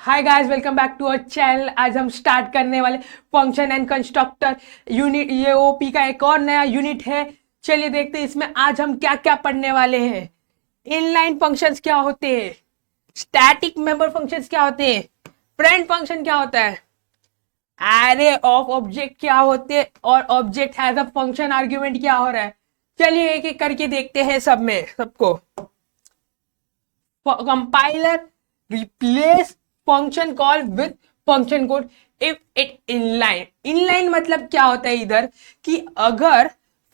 Hi guys, welcome back to our channel. आज हम start करने वाले फंक्शन एंड कंस्ट्रक्टर यूनिट। ये ओपी का एक और नया यूनिट है। चलिए देखते हैं इसमें आज हम क्या क्या पढ़ने वाले हैं। इनलाइन फंक्शंस क्या होते हैं, स्टैटिक मेंबर फंक्शंस क्या होते हैं, फ्रेंड फंक्शन क्या होता है, एरे ऑफ ऑब्जेक्ट क्या होते हैं, और object has a function argument क्या हो रहा है। चलिए एक एक करके देखते हैं सब में सबको। compiler replace function call with function code if it inline मतलब क्या होता है इधर कि अगर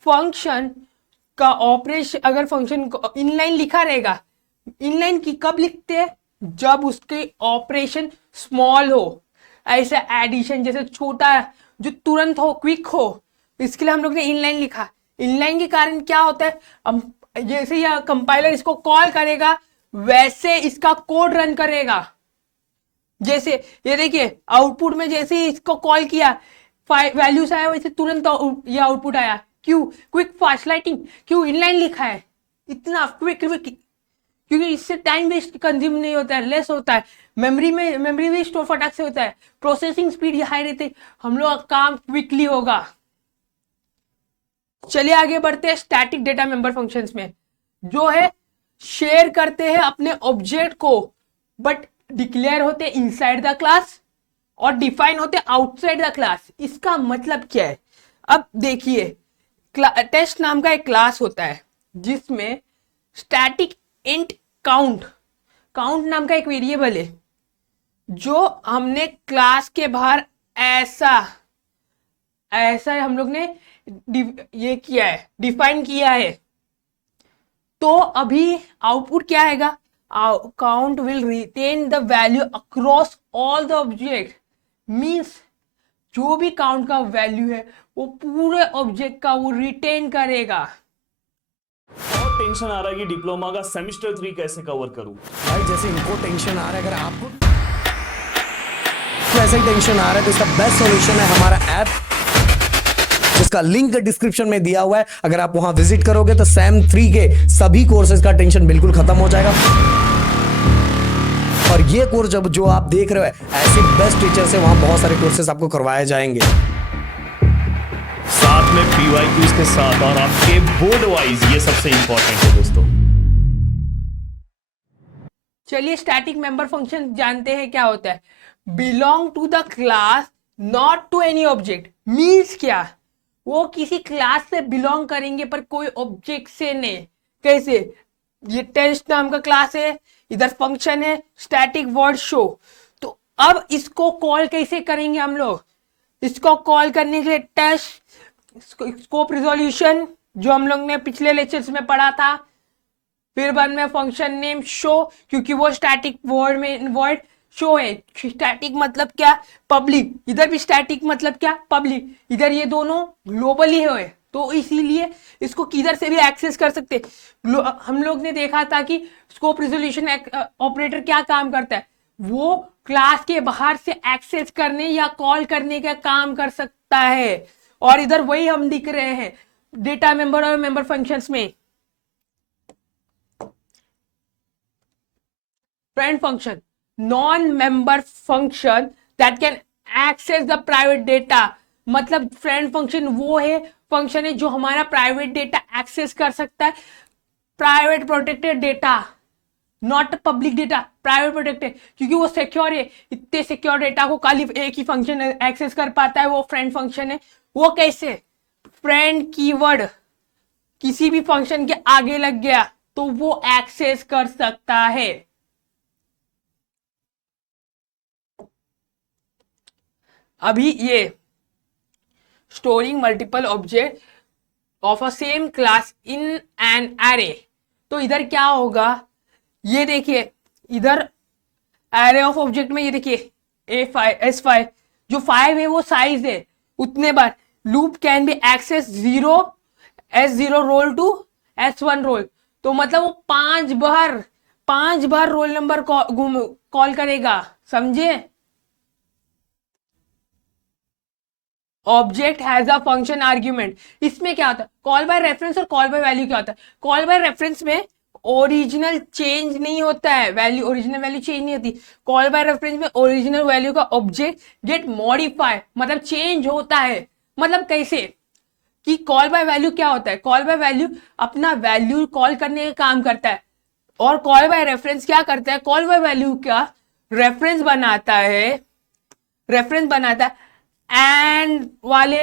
फंक्शन का ऑपरेशन, अगर फंक्शन इनलाइन लिखा रहेगा। इनलाइन की कब लिखते हैं, जब उसके ऑपरेशन स्मॉल हो, ऐसा एडिशन जैसे छोटा जो तुरंत हो, क्विक हो, इसके लिए हम लोग ने इनलाइन लिखा। इनलाइन के कारण क्या होता है, हम जैसे यह कंपाइलर इसको कॉल करेगा वैसे इसका कोड रन करेगा। जैसे ये देखिए आउटपुट में जैसे ही इसको कॉल किया वैल्यूज आया वैसे तुरंत ये आउटपुट आया। क्यों? Quick fast lighting. क्यों? इनलाइन लिखा है, इतना क्विक क्विक, क्योंकि इससे टाइम वेस्ट कंज्यूम नहीं होता है, लेस होता है। मेमोरी भी स्टोर फटाक से होता है, प्रोसेसिंग स्पीड हाई रहती, हम लोग का काम क्विकली होगा। चलिए आगे बढ़ते हैं स्टैटिक डेटा मेंबर फंक्शंस में। जो है शेयर करते हैं अपने ऑब्जेक्ट को, बट डिक्लेयर होते इनसाइड द क्लास और डिफाइन होते आउटसाइड द क्लास। इसका मतलब क्या है, अब देखिए टेस्ट नाम का एक क्लास होता है जिसमें स्टैटिक इंट काउंट, काउंट नाम का एक वेरिएबल है जो हमने क्लास के बाहर ऐसा ऐसा हम लोग ने ये किया है, डिफाइन किया है। तो अभी आउटपुट क्या आएगा, count will retain the value across all the object. Means जो भी काउंट का वैल्यू है वो पूरे ऑब्जेक्ट का वो रिटेन करेगा। बहुत टेंशन आ रहा है कि डिप्लोमा का सेमेस्टर 3 कैसे कवर करूं। भाई जैसे इनको टेंशन आ रहा है, अगर आपको वैसे ही टेंशन आ रहा है तो इसका बेस्ट सॉल्यूशन है हमारा ऐप, जिसका लिंक डिस्क्रिप्शन में दिया हुआ है। अगर आप वहां विजिट करोगे तो सैम 3 के सभी कोर्सेज का टेंशन बिल्कुल खत्म हो जाएगा। और ये कोर्स जब जो आप देख रहे हो ऐसे बेस्ट टीचर से, वहां बहुत सारे कोर्सेज आपको करवाए जाएंगे, साथ में पीवाईक्यूज के साथ, और आपके बोर्ड वाइज। ये सबसे इंपॉर्टेंट है दोस्तों। चलिए स्टैटिक मेंबर फंक्शन जानते हैं क्या होता है। Belong to the class not to any object. Means क्या, वो किसी क्लास से बिलोंग करेंगे पर कोई ऑब्जेक्ट से नहीं। कैसे? ये टेस्ट नाम का क्लास है, इधर फंक्शन है स्टैटिक वर्ड शो। तो अब इसको कॉल कैसे करेंगे हम लोग, इसको कॉल करने के लिए टेस्ट स्कोप रिजोल्यूशन जो हम लोग ने पिछले लेक्चर्स में पढ़ा था, फिर बाद में फंक्शन नेम शो, क्योंकि वो स्टैटिक वर्ड में वर्ड शो है। स्टैटिक मतलब क्या, पब्लिक। इधर भी स्टैटिक मतलब क्या, पब्लिक। इधर ये दोनों ग्लोबली है तो इसीलिए इसको किधर से भी एक्सेस कर सकते। हम लोग ने देखा था कि स्कोप रिजोल्यूशन ऑपरेटर क्या काम करता है, वो क्लास के बाहर से एक्सेस करने या कॉल करने का काम कर सकता है। और इधर वही हम दिख रहे हैं डेटा मेंबर और मेंबर फंक्शंस में। friend function, non-member function that can access the private data। मतलब फ्रेंड फंक्शन वो है, फंक्शन है जो हमारा प्राइवेट डेटा एक्सेस कर सकता है। Private protected data, not public data, private protected, क्योंकि वो सिक्योर है। इतने सिक्योर डेटा को खाली एक ही फंक्शन एक्सेस कर पाता है, वो फ्रेंड फंक्शन है। वो कैसे? फ्रेंड कीवर्ड किसी भी फंक्शन के आगे लग गया तो वो एक्सेस कर सकता है। अभी ये storing multiple object of a same class in an array. तो इधर क्या होगा, ये देखिए इधर एरे ऑफ ऑब्जेक्ट में ये देखिए A5 S5, जो 5 है वो साइज है उतने बार। Loop can be access 0 S0 roll to S1 roll. तो मतलब वो 5 बार रोल नंबर कॉल करेगा, समझे। Object has a function argument. इसमें क्या होता है, कॉल बाय रेफरेंस और कॉल बाय वैल्यू क्या होता है। कॉल बाय रेफरेंस में ओरिजिनल चेंज नहीं होता है, वैल्यू ओरिजिनल वैल्यू चेंज नहीं होती। कॉल बाय रेफरेंस में ओरिजिनल वैल्यू का ऑब्जेक्ट गेट मॉडिफाई, मतलब चेंज होता है। मतलब कैसे कि कॉल बाय वैल्यू क्या होता है, कॉल बाय वैल्यू अपना वैल्यू कॉल करने का काम करता है, और कॉल बाय रेफरेंस क्या करता है, कॉल बाय वैल्यू का रेफरेंस बनाता है, रेफरेंस बनाता है एंड वाले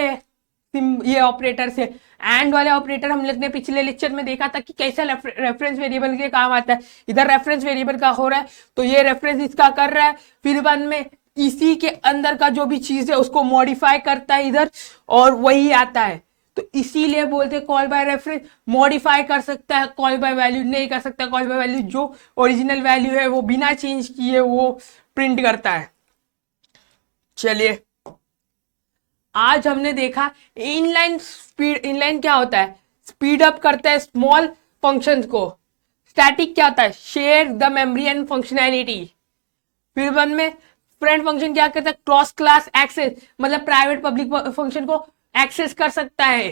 ये ऑपरेटर से। एंड वाले ऑपरेटर हम लोग ने पिछले लेक्चर में देखा था कि कैसे रेफरेंस वेरिएबल के काम आता है। इधर रेफरेंस वेरिएबल का हो रहा है तो ये रेफरेंस इसका कर रहा है, फिर बाद में इसी के अंदर का जो भी चीज है उसको मॉडिफाई करता है इधर, और वही आता है। तो इसीलिए बोलते हैं कॉल बाय रेफरेंस मॉडिफाई कर सकता है, कॉल बाय वैल्यू नहीं कर सकता। कॉल बाय वैल्यू जो ओरिजिनल वैल्यू है वो बिना चेंज किए वो प्रिंट करता है। चलिए आज हमने देखा इनलाइन स्पीड, इनलाइन क्या होता है, स्पीड अप करता है स्मॉल फंक्शंस को। स्टैटिक क्या होता है, share the memory and functionality. फिर बाद में फ्रेंड फंक्शन क्या करता है, क्रॉस क्लास एक्सेस, मतलब प्राइवेट पब्लिक फंक्शन को एक्सेस कर सकता है।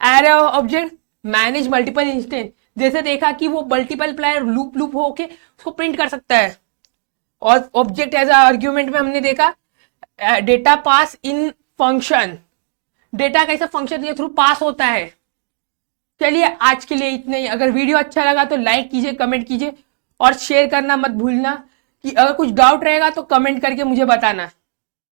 Array object manage multiple instance, जैसे देखा कि वो मल्टीपल प्लायर लूप होके उसको प्रिंट कर सकता है। और ऑब्जेक्ट एज आर्ग्यूमेंट में हमने देखा डेटा पास इन फंक्शन, डेटा कैसे फंक्शन के थ्रू पास होता है। चलिए आज के लिए इतना ही। अगर वीडियो अच्छा लगा तो लाइक कीजिए, कमेंट कीजिए और शेयर करना मत भूलना। कि अगर कुछ डाउट रहेगा तो कमेंट करके मुझे बताना।